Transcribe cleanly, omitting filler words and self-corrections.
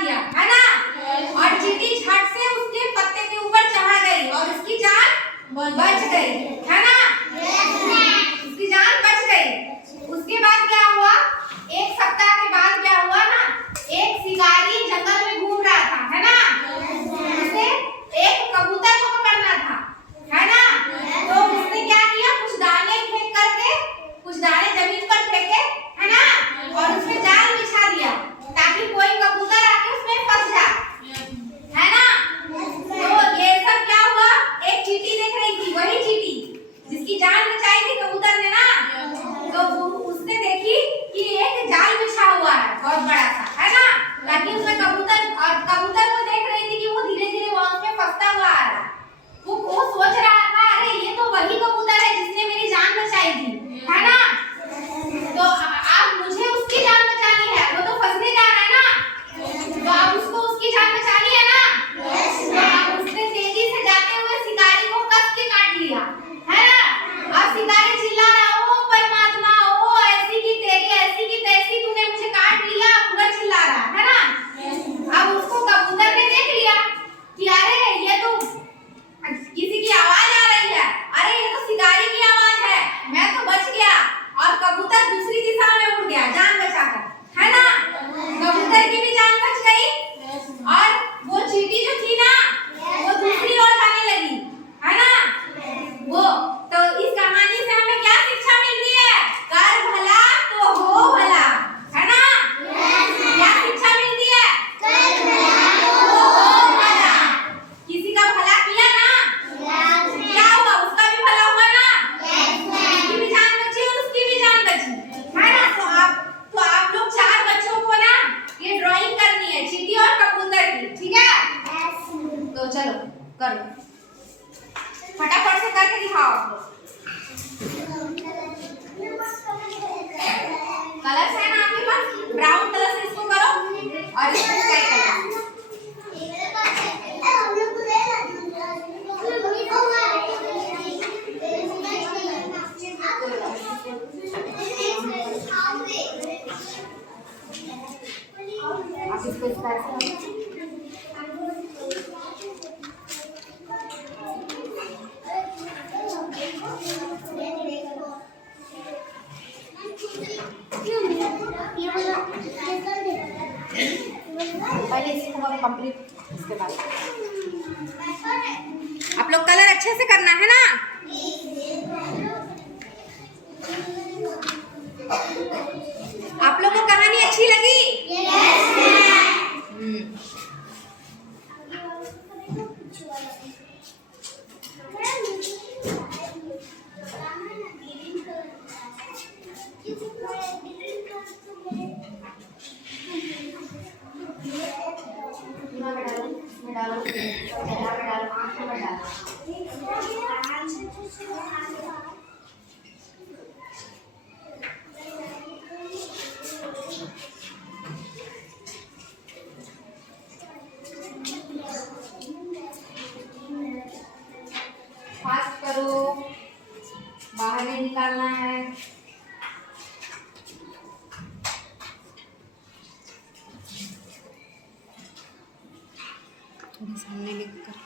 दिया, है ना। और चींटी झट से उसके पत्ते के ऊपर चढ़ गई और उसकी जान बच गई, है ना। उसकी जान बच गई। उसके बाद क्या हुआ, एक सप्ताह के बाद क्या हुआ ना, एक शिकारी जंगल में घूम रहा था, है ना। उसे एक कबूतर को पकड़ना था, है ना। तो उसने क्या किया, कुछ दाने फेंक करके, कुछ दाने जमीन पर फेंके, है ना, और उसमें जाल बिछा दिया ताकि कोई कबूतर आके उसमें फंस जाए, है ना। तो ये सब क्या हुआ, एक चींटी देख रही थी, वही चींटी जिसकी जान बचाई थी कबूतर ने ना। तो उसने देखी कि एक जाल बिछा हुआ है बहुत बड़ा सा, है ना, ताकि उसमें कबूतर, और कबूतर को देख रही थी कि वो धीरे धीरे वहां पे फंसता हुआ आ रहा है। वो सोच रहा था, अरे ये तो वही कबूतर है जिसने मेरी जान बचाई थी, है ना। तो अब मुझे उसकी जान बचानी है, वो तो फंसने जा रहा है ना, तो अब उसको उसकी जान बचानी है ना। तो अब उसने तेजी से जाते हुए शिकारी को कस के काट लिया, है ना। अब शिकारी चिल्ला रहा, ओ परमात्मा, ओ ऐसी की तेरी, ऐसी की तैसी, तूने मुझे काट लिया, पूरा चिल्ला रहा है ना। अब उसको कबूतर ने देख लिया कि अरे ये तो किसी की आवाज आ रही है, अरे ये तो शिकारी की आवाज है, मैं तो बच गया। और कबूतर दूसरी दिशा में उड़ गया जान बचाकर, है ना। कबूतर की भी जान बच गई और वो चींटी जो थी ना, वो दूसरी ओर जाने लगी, है ना। वो तो इस कहानी से हमें क्या शिक्षा मिलती है, कर भला तो हो भला, है ना। क्या शिक्षा मिलती है, कर भला तो हो भला। किसी का भला किया ना, क्या हुआ, उसका भी भला हुआ ना, उसकी भी जान बची और उसकी भी जान बची, है ना। तो आप लोग 4 बच्चों को ना ये ड्राइंग करनी है, चींटी और कबूतर की, ठीक है। तो चलो करो, फटाफट से करके दिखाओ आप लोग। कलर्स है ना आपके पास, ब्राउन कलर से इसको करो और इसको स्काई कलर। आप इसको स्काई करो। पहले इसको कंप्लीट, इसके बाद आप लोग कलर अच्छे से करना है ना। आप लोग को कहानी अच्छी लगी? फास्ट करो, बाहर नहीं निकालना है। सामने लिख कर